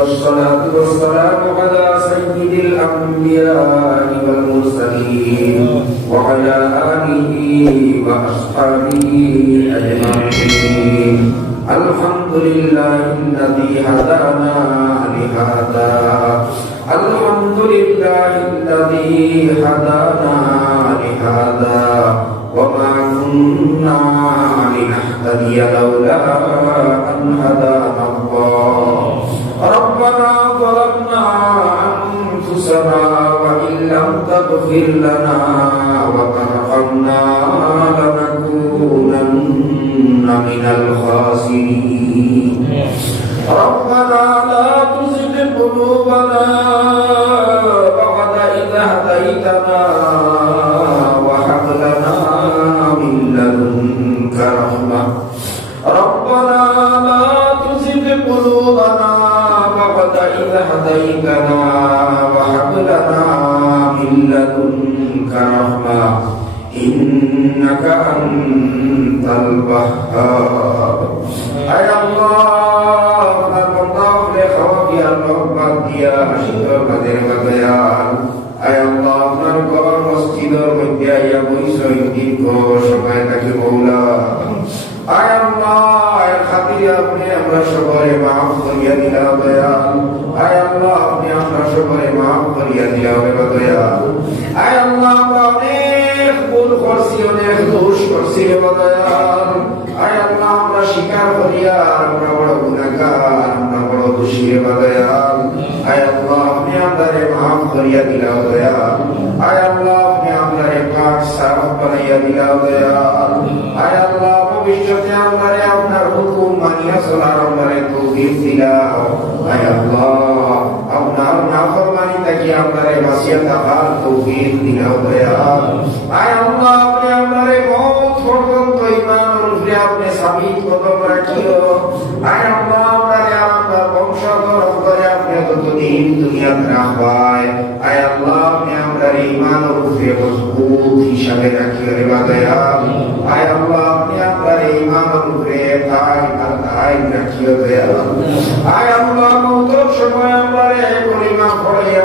والصلاة والسلام على سيد الأنبياء والمرسلين وعلى آله وأصحابه أجمعين الحمد لله الذي هدانا لهذا الحمد لله الذي هدانا لهذا وما كنا لنهتدي لولا أن هدانا تغفر لنا وترحمنا لنكونن من الخاسرين ربنا لا تزغ قلوبنا بعد إذ هديتنا وهب لنا من لدنك رحمة ربنا لا تزغ قلوبنا بعد إذ هديتنا رحمة إنك أنت الوهاب أي الله الله لخوفي الرحمة يا شكر قدر قديان আয় আল্লাহ আপনার ঘর মসজিদের মধ্যে আইয়া বইস দীর্ঘ সময় তাকে মৌলা আয় আল্লাহ আয় খাতিরে আপনি আমরা সবাই মাফ করিয়া দিলা দয়াল মাফ করিয়া দিলা রে দয়াল আয় আল্লাহ, আমরা অনেক ভুল করছি, অনেক দোষ করছি রে দয়াল আয় আল্লাহ, আমরা স্বীকার করিয়া আমরা বড় গুণাগার, আমরা বড় দোষী রে আয় আল্লাহ, আপনি আমাদের মাফ করিয়া দিলা দয়াল আয় আল্লাহ, আপনি আমাদের পাক সাফ বানাইয়া দিলা দয়াল আয় আল্লাহ, ভবিষ্যতে আমাদের আপনার হুকুম মানিয়া চলার আমাদের তৌফিক দিলা আমাদের বাঁচিয়া থাকার তৌফিক দিলা দয়াল আয় আল্লাহ আপনি আমাদের মত পর্যন্ত ইমানের উপরে আপনি সাবিত কদম রাখিও আয় আল্লাহ আমাদের আমার বংশধর করে আপনি যতদিন দুনিয়াতে রাখবায় আয় আল্লাহ আপনি আমরা ইমানের উপরে মজবুত হিসাবে রাখিও রে দয়াল আয় আল্লাহ আপনি আমরা ইমানের উপরে তাই তাই রাখিও দয়াল আয় আল্লাহ মৌতর সময় আমরা কলিমা পড়িয়া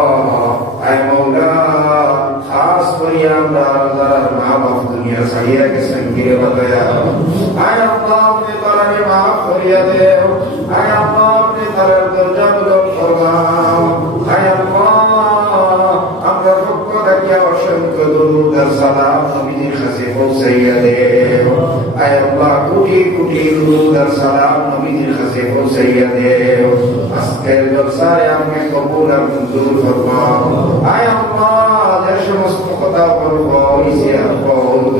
দুনিয়া ছাড়িয়া গেছেন গিরে বাদায়া আয় আল্লাহ, আপনি তারাকে মাফ করিয়া দেও। আয় আল্লাহ, আপনি তারার দরজা বুলন ফরমাও। আয় আল্লাহ, আমরা পক্ষ থাকিয়া অসংখ্য দরুদ আর সালাম নবীজির কাছে পৌঁছাইয়া দেও। আয় আল্লাহ, কোটি কোটি দরুদ আর সালাম নবীজির কাছে পৌঁছাইয়া দেও। আজকের জলসায় আপনি কবুল আর মঞ্জুর ফরমাও। আয় আল্লাহ, যে সমস্ত কথা বলব ইসে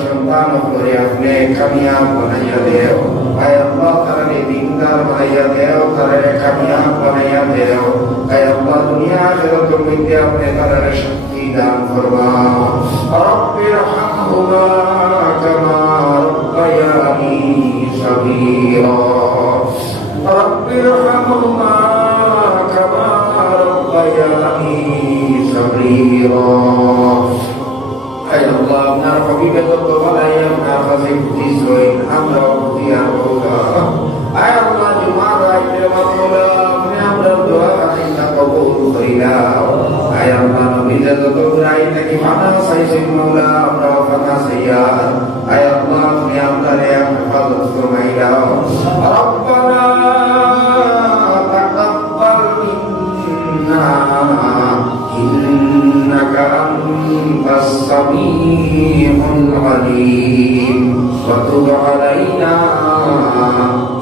संतानों को अपने कामयाब बनाया दे ऐ अल्लाह तरने दीनदार बनाया दे तरने कामयाब बनाया दे ऐ अल्लाह दुनिया आखिरत में अपने तरने शक्ति दान फरमा रब रहमहुमा कमा रब्बयानी सगीरा رب ارحمهما كما ربياني صغيرا اللهم بك القرآن يمنع خزيك تسوي الحمد وفي أرضها أيضا جمعة إلى مطلوبة من أمر الدعاء عند قبول خيرا أيضا بك القرآن عندك فنا سيسي المولى أمر وفنا سيئا أيضا في أمر السميع العليم وتب علينا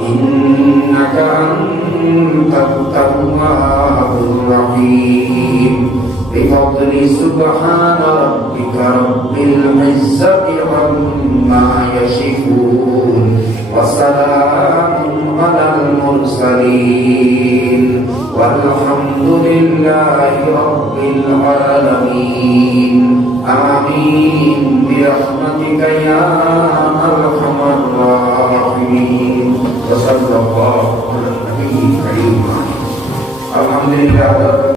إنك أنت التواب الرحيم بفضل سبحان ربك رب العزة عما يصفون وسلام على المرسلين والحمد لله رب العالمين